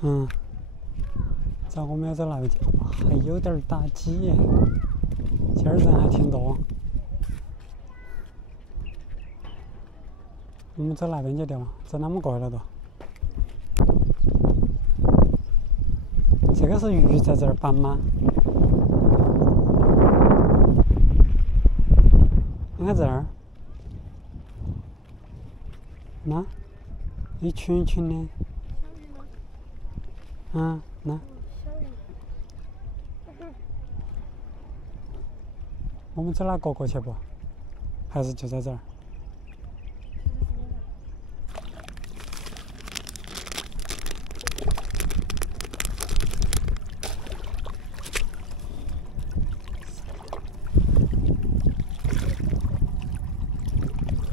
嗯，咋我没有走那边去？还有点打挤，今儿人还挺多。我们走那边去的嘛，走哪么过来的？这个是鱼在这儿搬吗？你看这儿，那一群一群的。啊，那我们走哪个过去不？还是就在这儿？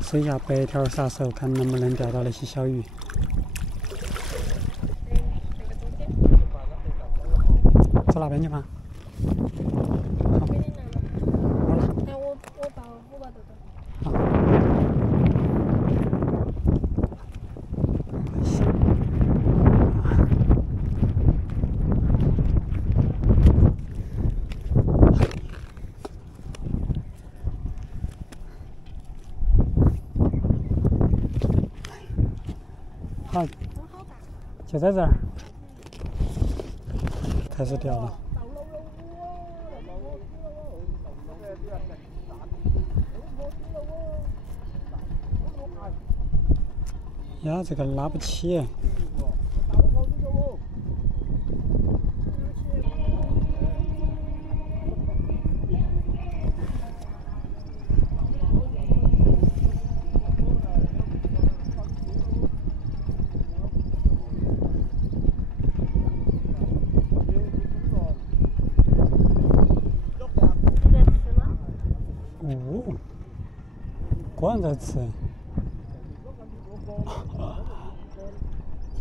试一下白条撒手，看能不能钓到那些小鱼。走那边去吗？好。好了。哎，我抱豆豆。好。没关系。好，就在这儿，开始钓了。呀，这个拉不起。哦，果然在吃。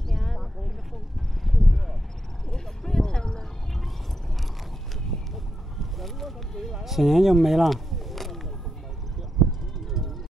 天哪，瞬间就没了。